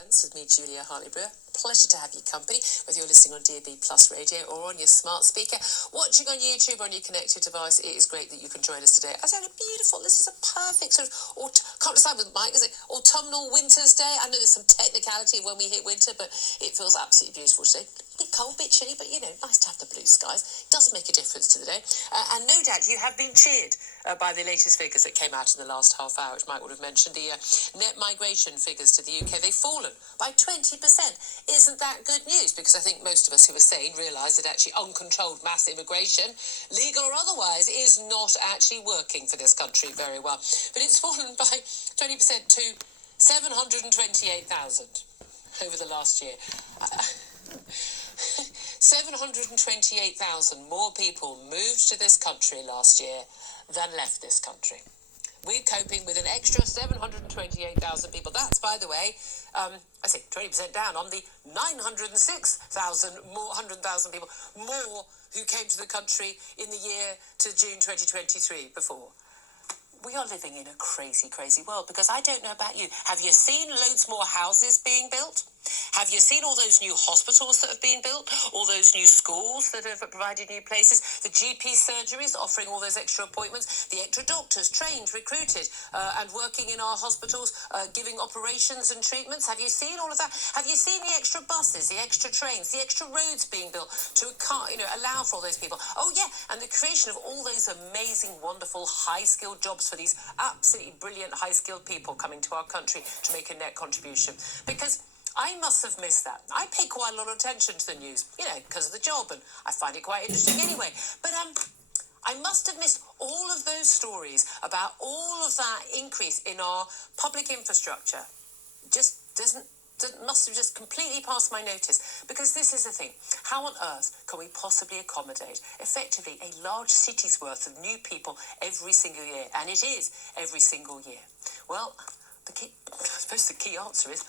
With me, Julia Hartley Brewer. Pleasure to have your company, whether you're listening on DAB Plus radio or on your smart speaker, watching on YouTube or on your connected device. It is great that you can join us today. I said, beautiful. This is a perfect sort of, can't decide with Mike, is it autumnal winter's day? I know there's some technicality when we hit winter, but it feels absolutely beautiful today. A bit cold, a bit chilly, but nice to have the blue skies. It does make a difference to the day. And no doubt you have been cheered by the latest figures that came out in the last half hour, which Mike would have mentioned. The net migration figures to the UK, they've fallen by 20%. Isn't that good news? Because I think most of us who are sane realise that actually uncontrolled mass immigration, legal or otherwise, is not actually working for this country very well. But it's fallen by 20% to 728,000 over the last year. 728,000 more people moved to this country last year than left this country. We're coping with an extra 728,000 people. That's, by the way, 20% down on the 906,000 more, 100,000 people more who came to the country in the year to June 2023 before. We are living in a crazy, crazy world, because I don't know about you. Have you seen loads more houses being built? Have you seen all those new hospitals that have been built? All those new schools that have provided new places? The GP surgeries offering all those extra appointments? The extra doctors trained, recruited, and working in our hospitals, giving operations and treatments? Have you seen all of that? Have you seen the extra buses, the extra trains, the extra roads being built to allow for all those people? Oh, yeah, and the creation of all those amazing, wonderful, high-skilled jobs for these absolutely brilliant, high-skilled people coming to our country to make a net contribution. Because I must have missed that. I pay quite a lot of attention to the news, because of the job, and I find it quite interesting anyway. But I must have missed all of those stories about all of that increase in our public infrastructure. Must have just completely passed my notice. Because this is the thing. How on earth can we possibly accommodate effectively a large city's worth of new people every single year? And it is every single year. Well, I suppose the key answer is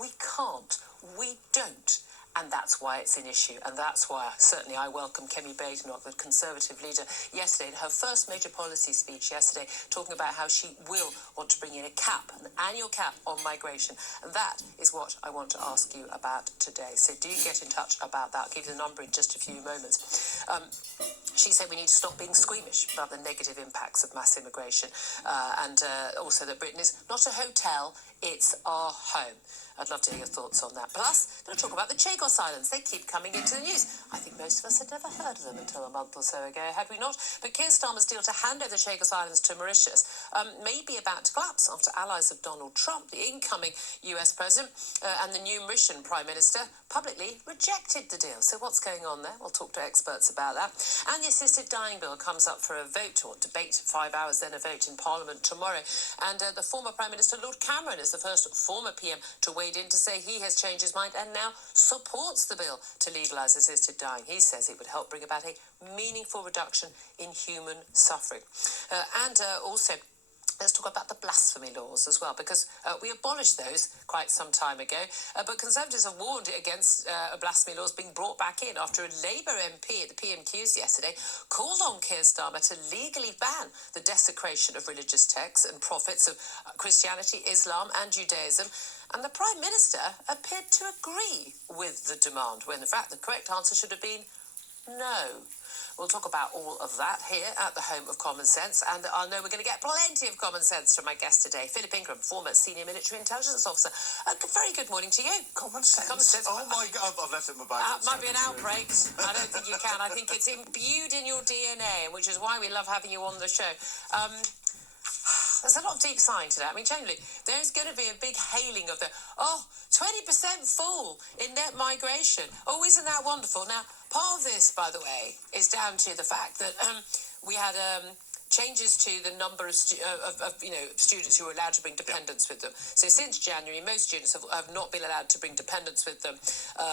we can't. We don't. And that's why it's an issue. And that's why certainly I welcome Kemi Badenoch, the Conservative leader, yesterday, in her first major policy speech yesterday, talking about how she will want to bring in an annual cap on migration. And that is what I want to ask you about today. So do get in touch about that. I'll give you the number in just a few moments. She said we need to stop being squeamish about the negative impacts of mass immigration, and also that Britain is not a hotel, it's our home. I'd love to hear your thoughts on that. Plus, going to talk about the Chagos Islands. They keep coming into the news. I think most of us had never heard of them until a month or so ago, had we not? But Keir Starmer's deal to hand over the Chagos Islands to Mauritius may be about to collapse after allies of Donald Trump, the incoming US president, and the new Mauritian Prime Minister publicly rejected the deal. So what's going on there? We'll talk to experts about that. And the assisted dying bill comes up for a vote or debate, 5 hours, then a vote in Parliament tomorrow. And the former Prime Minister, Lord Cameron, is the first former PM to wade in to say he has changed his mind and now supports the bill to legalise assisted dying. He says it would help bring about a meaningful reduction in human suffering. Also, let's talk about the blasphemy laws as well, because we abolished those quite some time ago, but Conservatives have warned against blasphemy laws being brought back in after a Labour MP at the PMQs yesterday called on Keir Starmer to legally ban the desecration of religious texts and prophets of Christianity, Islam and Judaism. And the Prime Minister appeared to agree with the demand, when in fact the correct answer should have been no. We'll talk about all of that here at the home of Common Sense, and I know we're going to get plenty of common sense from my guest today, Philip Ingram, former senior military intelligence officer. Very good morning to you. Common sense? Oh my God, I've left it in my bag. Might be an outbreak. I don't think you can. I think it's imbued in your DNA, which is why we love having you on the show. There's a lot of deep science to that. I mean, generally, there's going to be a big hailing of 20% fall in net migration. Oh, isn't that wonderful? Now, part of this, by the way, is down to the fact that we had changes to the number of students who were allowed to bring dependents with them. So since January, most students have not been allowed to bring dependents with them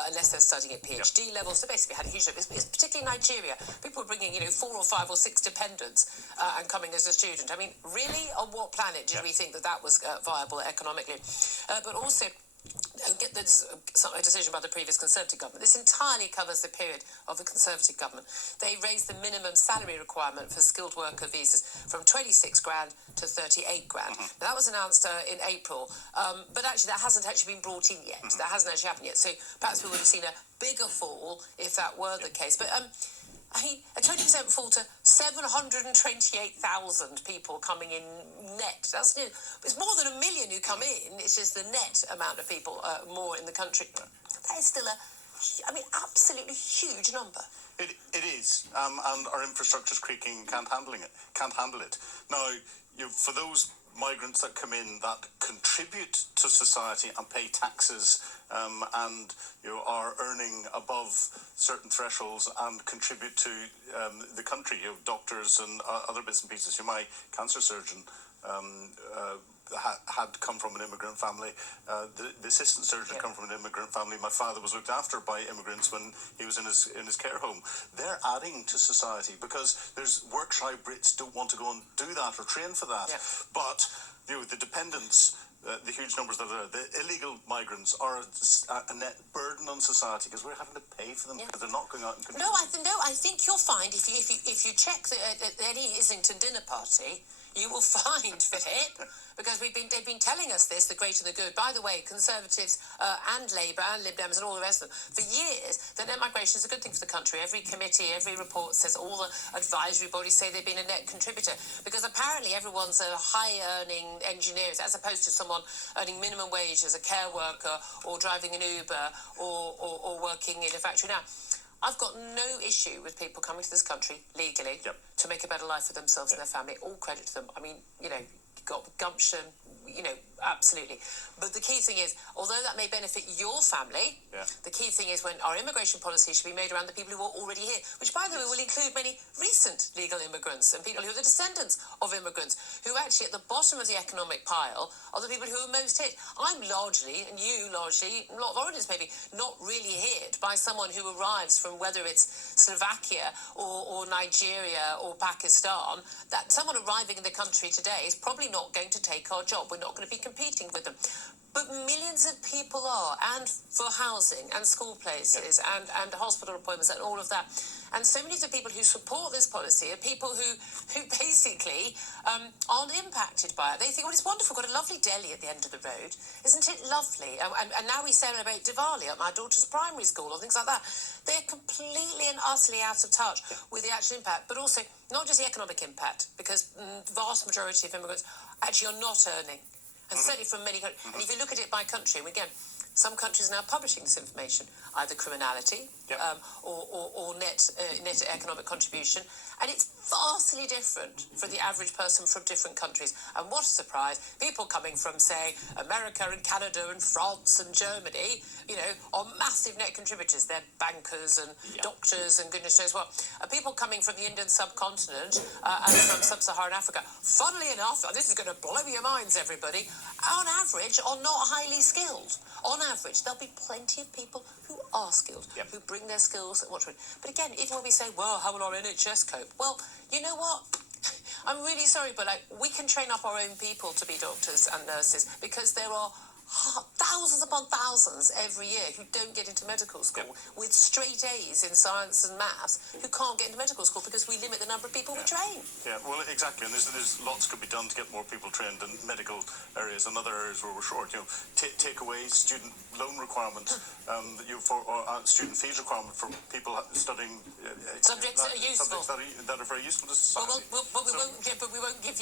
unless they're studying at PhD level. So basically, we had a huge, it's particularly Nigeria. People were bringing 4 or 5 or 6 dependents and coming as a student. I mean, really, on what planet did we think that was viable economically? But also, this is a decision by the previous Conservative government. This entirely covers the period of the Conservative government. They raised the minimum salary requirement for skilled worker visas from 26 grand to 38 grand. Now, that was announced in April, but actually that hasn't actually been brought in yet. That hasn't actually happened yet. So perhaps we would have seen a bigger fall if that were the case. But I mean, a 20% fall to 728,000 people coming in net. It's more than 1 million who come in. It's just the net amount of people more in the country. That is still absolutely huge number. It is, and our infrastructure's creaking, can't handle it. Now, for those migrants that come in that contribute to society and pay taxes and are earning above certain thresholds and contribute to the country, doctors and other bits and pieces. My cancer surgeon had come from an immigrant family. The assistant surgeon had come from an immigrant family. My father was looked after by immigrants when he was in his care home. They're adding to society because there's work-shy Brits don't want to go and do that or train for that. But the dependents, the huge numbers that are there, the illegal migrants are a net burden on society because we're having to pay for them because they're not going out and contributing. I think you'll find if you check any Islington dinner party, you will find, Philip, because they've been telling us this, the great and the good. By the way, Conservatives and Labour and Lib Dems and all the rest of them, for years, that net migration is a good thing for the country. Every committee, every report says, all the advisory bodies say they've been a net contributor, because apparently everyone's a high-earning engineer, as opposed to someone earning minimum wage as a care worker or driving an Uber or working in a factory. Now, I've got no issue with people coming to this country legally to make a better life for themselves and their family. All credit to them. I mean, you've got gumption, absolutely. But the key thing is, although that may benefit your family, the key thing is when our immigration policy should be made around the people who are already here, which, by the way, will include many recent legal immigrants and people who are the descendants of immigrants, who actually at the bottom of the economic pile are the people who are most hit. I'm largely, and you largely, a lot of audience maybe, not really hit by someone who arrives from whether it's Slovakia or Nigeria or Pakistan. That someone arriving in the country today is probably not going to take our job. We're not going to be competing with them. But millions of people are, and for housing and school places and hospital appointments and all of that. And so many of the people who support this policy are people who basically aren't impacted by it. They think, well, it's wonderful, we've got a lovely deli at the end of the road. Isn't it lovely? And now we celebrate Diwali at my daughter's primary school or things like that. They're completely and utterly out of touch with the actual impact, but also not just the economic impact, because the vast majority of immigrants actually are not earning. And certainly from many countries. And if you look at it by country, again, some countries are now publishing this information, either criminality or net economic contribution. And it's vastly different for the average person from different countries. And what a surprise, people coming from, say, America and Canada and France and Germany, are massive net contributors. They're bankers and doctors and goodness knows what. People coming from the Indian subcontinent and from sub-Saharan Africa, funnily enough, and this is going to blow your minds, everybody, on average are not highly skilled. On average, there'll be plenty of people who are skilled, who bring their skills and whatnot. But again, even when we say, well, how will our NHS cope? Well, you know what? I'm really sorry, but we can train up our own people to be doctors and nurses, because there are thousands upon thousands every year who don't get into medical school with straight A's in science and maths who can't get into medical school because we limit the number of people we train. Yeah, well, exactly. And there's lots could be done to get more people trained in medical areas and other areas where we're short. Take away student loan requirements, student fees requirement for people studying subjects that are useful, that are very useful to society. We won't give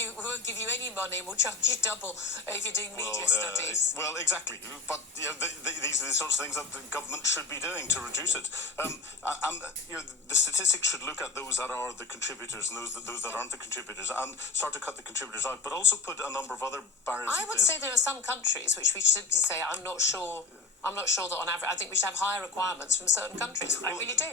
you any money, and we'll charge you double if you're doing media studies. Well, exactly. But these are the sorts of things that the government should be doing to reduce it. The statistics should look at those that are the contributors and those that aren't the contributors, and start to cut the contributors out, but also put a number of other barriers. I would say there are some countries which we should say, I'm not sure that on average, I think we should have higher requirements from certain countries. I really do.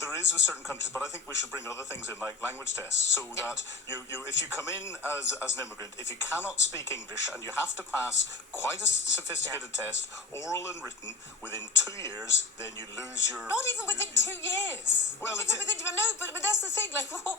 There is with certain countries, but I think we should bring other things in, like language tests, so that if you come in as an immigrant, if you cannot speak English and you have to pass quite a sophisticated test, oral and written, within 2 years, then you lose your... Not even within 2 years. Well, but that's the thing. Like, what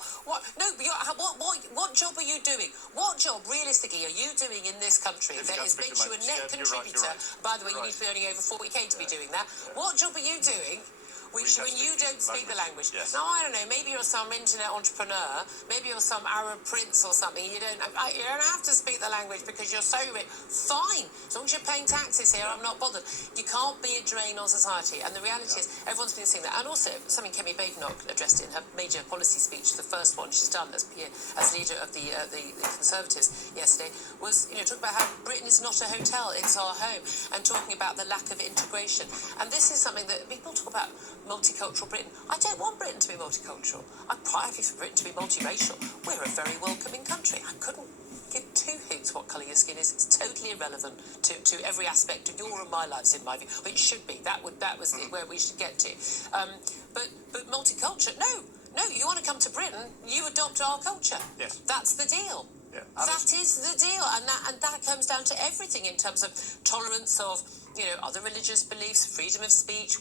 job are you doing? What job, realistically, are you doing in this country that has made you a net contributor? You're right. By the way, you need to be earning over 40k to be doing that. What job are you doing when you don't speak the language? Yes. Now, I don't know, maybe you're some internet entrepreneur, maybe you're some Arab prince or something, you don't have to speak the language because you're so rich. Fine, as long as you're paying taxes here, I'm not bothered. You can't be a drain on society, and the reality is, everyone's been saying that. And also, something Kemi Badenoch addressed in her major policy speech, the first one she's done as leader of the Conservatives yesterday, was, talking about how Britain is not a hotel, it's our home, and talking about the lack of integration. And this is something that people talk about, multicultural Britain. I don't want Britain to be multicultural. I'm quite happy for Britain to be multiracial. We're a very welcoming country. I couldn't give two hoots what colour your skin is. It's totally irrelevant to every aspect of your and my lives, in my view. But it should be. That was where we should get to. But multicultural, no. You want to come to Britain, you adopt our culture. Yes. That's the deal. Yeah. That is the deal, and that comes down to everything in terms of tolerance of other religious beliefs, freedom of speech,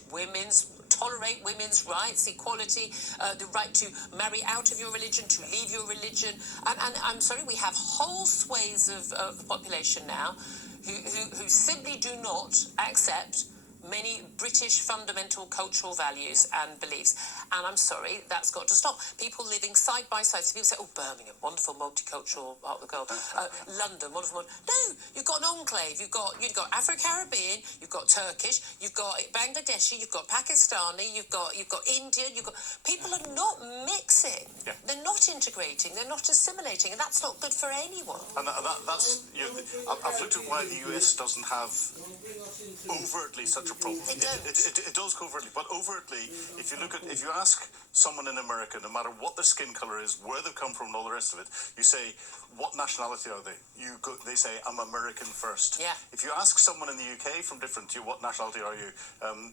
tolerate women's rights, equality, the right to marry out of your religion, to leave your religion, and I'm sorry, we have whole swathes of the population now who simply do not accept many British fundamental cultural values and beliefs. And I'm sorry, that's got to stop. People living side by side. So people say, Birmingham, wonderful multicultural part of the world. London, wonderful. No, you've got an enclave. You've got Afro-Caribbean, you've got Turkish, you've got Bangladeshi, you've got Pakistani, you've got Indian, people are not mixing. Yeah. They're not integrating, they're not assimilating, and that's not good for anyone. And that's I've looked at why the US doesn't have overtly such a problem. It does covertly, but overtly, if you ask someone in America, no matter what their skin color is, where they've come from, and all the rest of it, you say, what nationality are they? They say, I'm American first. Yeah. If you ask someone in the UK from different to you, what nationality are you?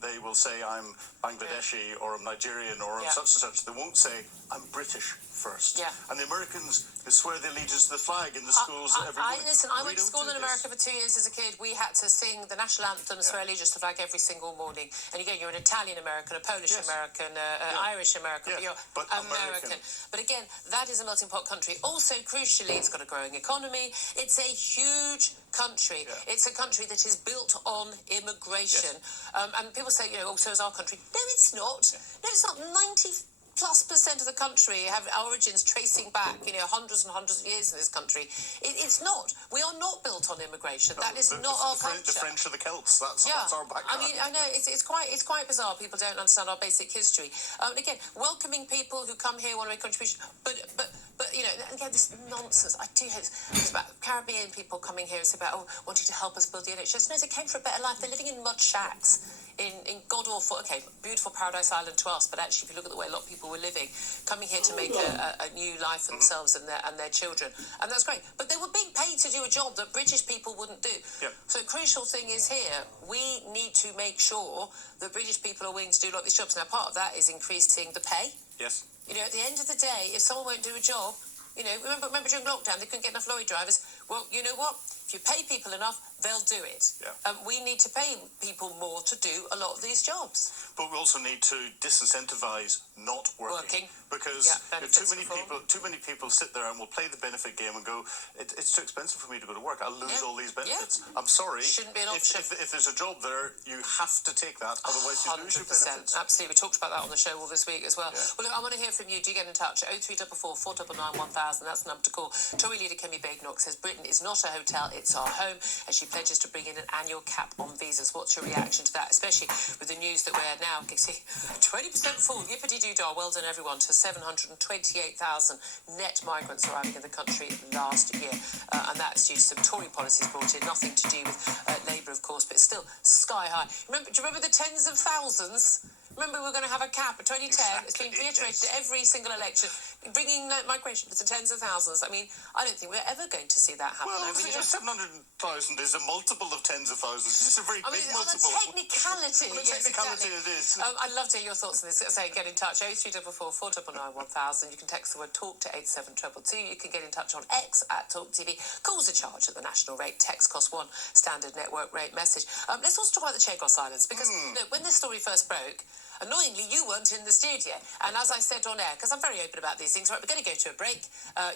They will say, I'm Bangladeshi, or I'm Nigerian, or I'm such and such. They won't say, I'm British first. Yeah. And the Americans, they swear the allegiance to the flag in the schools every week. Listen, I went to school in America for 2 years as a kid. We had to sing the national anthems for allegiance to the flag every single morning. And again, you're an Italian American, a Polish American, Irish American, but you're American. But again, that is a melting pot country. Also, crucially, it's got a growing economy. It's a huge country. Yeah. It's a country that is built on immigration. Yes. And people say, so is our country. No, it's not. Yeah. No, it's not. 90+% of the country have origins tracing back, hundreds and hundreds of years in this country. It's not. We are not built on immigration. That is not our culture. The French are the Celts. That's our background. I mean, I know it's quite bizarre. People don't understand our basic history. And again, welcoming people who come here want to make contributions, but again, this nonsense. I do hate this. It's about Caribbean people coming here. It's about wanting to help us build the NHS. No, they came for a better life. They're living in mud shacks. In god-awful, beautiful Paradise Island to us, but actually, if you look at the way a lot of people were living, coming here to make a new life for themselves and their children, and that's great. But they were being paid to do a job that British people wouldn't do. Yep. So the crucial thing is here, we need to make sure that British people are willing to do a lot of these jobs. Now, part of that is increasing the pay. Yes. At the end of the day, if someone won't do a job, remember during lockdown, they couldn't get enough lorry drivers. Well, you know what? If you pay people enough, they'll do it. Yeah. We need to pay people more to do a lot of these jobs. But we also need to disincentivize not working. Because too many people sit there and will play the benefit game and go, it's too expensive for me to go to work. I'll lose all these benefits. Yeah. I'm sorry. Shouldn't be an option. If there's a job there, you have to take that. Otherwise, you lose your benefits. Absolutely. We talked about that on the show all this week as well. Yeah. Well, look, I want to hear from you. Do get in touch. 0344 499 1000. That's the number to call. Tory leader Kemi Badenoch says Britain is not a hotel, it's our home, as she pledges to bring in an annual cap on visas. What's your reaction to that, especially with the news that we're now 20% full? Yippity-doo-dah. Well done, everyone, to 728,000 net migrants arriving in the country last year. And that is due to some Tory policies brought in, nothing to do with Labour, of course, but still sky high. Do you remember the tens of thousands? Remember, we were going to have a cap in 2010. Exactly. It's been reiterated at every single election, bringing migration to tens of thousands. I mean, I don't think we're ever going to see that happen. Well, 700,000 is a multiple of tens of thousands. It's a very big multiple. On a technicality. On a technicality, exactly. It is. I'd love to hear your thoughts on this. Say, get in touch. 0344 499 1000. You can text the word talk to 87222. You can get in touch on X at Talk TV. Calls are charged at the national rate. Text cost £1. Standard network rate message. Let's also talk about the Chagos Islands, because when this story first broke, annoyingly, you weren't in the studio. And as I said on air, because I'm very open about these things, right, we're going to go to a break.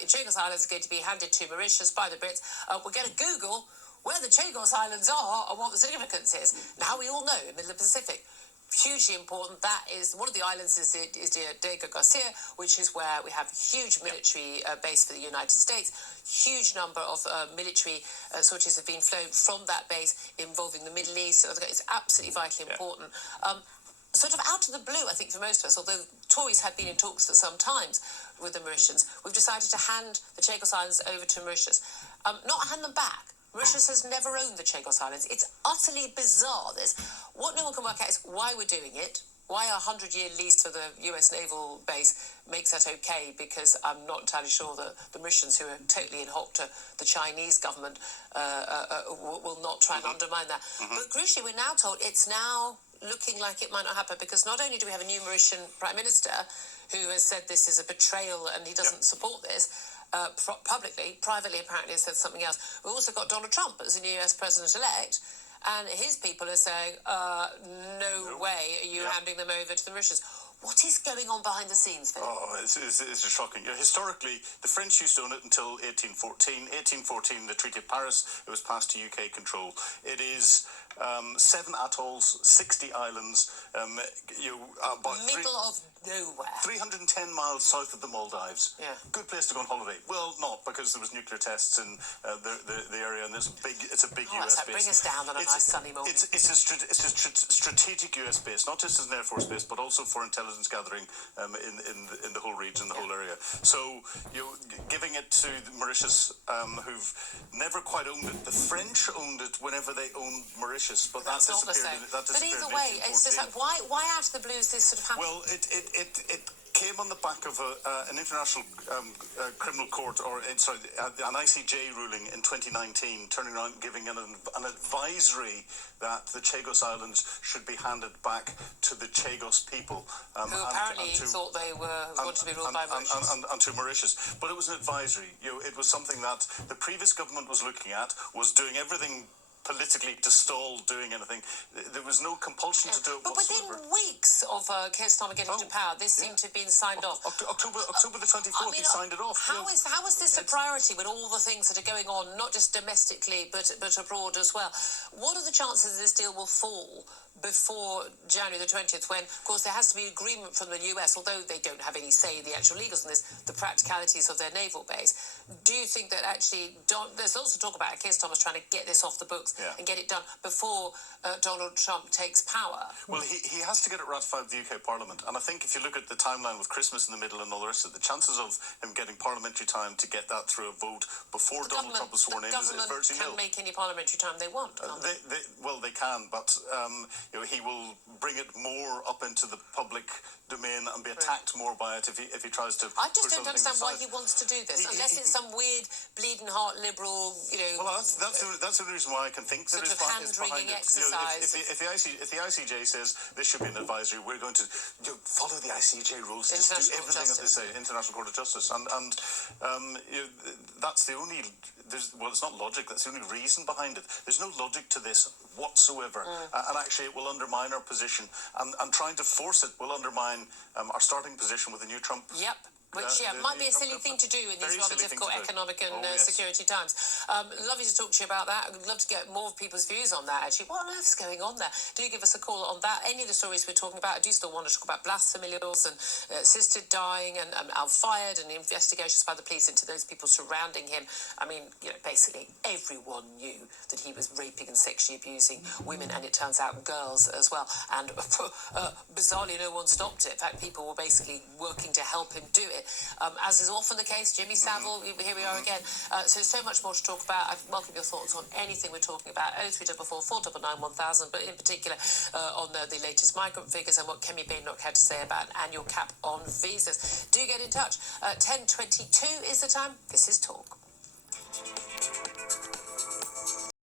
Chagos Islands are going to be handed to Mauritius by the Brits. We're going to Google where the Chagos Islands are and what the significance is. Now, we all know, in the middle of the Pacific, hugely important. That is, one of the islands is Diego Garcia, which is where we have huge military base for the United States. Huge number of military sorties have been flown from that base involving the Middle East. So it's absolutely vitally important. Sort of out of the blue, I think, for most of us, although Tories had been in talks for some times with the Mauritians, we've decided to hand the Chagos Islands over to Mauritius. Not hand them back. Mauritius has never owned the Chagos Islands. It's utterly bizarre. What no one can work out is why we're doing it, why a 100-year lease for the US naval base makes that okay, because I'm not entirely sure that the Mauritians, who are totally in hock to the Chinese government, will not try and undermine that. But crucially, we're now told it's now looking like it might not happen, because not only do we have a new Mauritian Prime Minister who has said this is a betrayal and he doesn't support this, publicly, privately apparently has said something else. We've also got Donald Trump as the new US President-elect, and his people are saying, no way are you handing them over to the Mauritians. What is going on behind the scenes, Philip? Oh, it's shocking. Historically, the French used to own it until 1814. 1814, the Treaty of Paris, it was passed to UK control. It is 7 atolls, 60 islands, middle of nowhere. 310 miles south of the Maldives. Yeah. Good place to go on holiday. Well, not, because there was nuclear tests in the area, and it's a big US base. Bring us down on a nice sunny morning. It's a strategic US base, not just as an Air Force base, but also for intelligence gathering in the whole region, the whole area. So, giving it to Mauritius, who've never quite owned it. The French owned it whenever they owned Mauritius, but that disappeared. But either way, it's just like, why out of the blue is this sort of happening? Well, it came on the back of an international criminal court, an ICJ ruling in 2019, turning around and giving an advisory that the Chagos Islands should be handed back to the Chagos people. Who apparently thought they wanted to be ruled by Mauritius. And to Mauritius. But it was an advisory. It was something that the previous government was looking at, was doing everything politically to stall doing anything. There was no compulsion to do it whatsoever. But within weeks of Keir Starmer getting to power, this seemed to have been signed off. October the 24th, he signed it off. How is this a priority with all the things that are going on, not just domestically, but abroad as well? What are the chances this deal will fall before January the 20th, when, of course, there has to be agreement from the US, although they don't have any say in the actual legals on this, the practicalities of their naval base. Do you think that actually, there's also talk about Keir Starmer's trying to get this off the books and get it done before Donald Trump takes power? Well, he has to get it ratified with the UK Parliament, and I think if you look at the timeline with Christmas in the middle and all the rest of it, the chances of him getting parliamentary time to get that through a vote before Donald Trump was sworn in is virtually nil. The government can make any parliamentary time they want, can't they? They can, but he will bring it more up into the public domain and be attacked more by it if he tries to. I just don't understand why he wants to do this, unless it's some weird bleeding heart liberal, Well, that's the only reason why I can think there is hand-wringing exercise. If the ICJ says this should be an advisory, we're going to follow the ICJ rules. Just do everything that they say, International Court of Justice, and that's the only. It's not logic. That's the only reason behind it. There's no logic to this whatsoever, and actually it will undermine our position. And trying to force it will undermine our starting position with the new Trump. Yep. Which, might be a silly thing to do in these rather difficult economic and security times. Lovely to talk to you about that. I'd love to get more of people's views on that, actually. What on earth's going on there? Do give us a call on that. Any of the stories we're talking about, I do still want to talk about blasphemy laws and assisted dying and Al-Fayed and investigations by the police into those people surrounding him. I mean, basically everyone knew that he was raping and sexually abusing women, and it turns out girls as well. And bizarrely, no one stopped it. In fact, people were basically working to help him do it. As is often the case, Jimmy Savile, here we are again. So much more to talk about. I welcome your thoughts on anything we're talking about. 0344 499 1000, but in particular on the latest migrant figures and what Kemi Badenoch had to say about an annual cap on visas. Do get in touch. 10:22 is the time. This is Talk.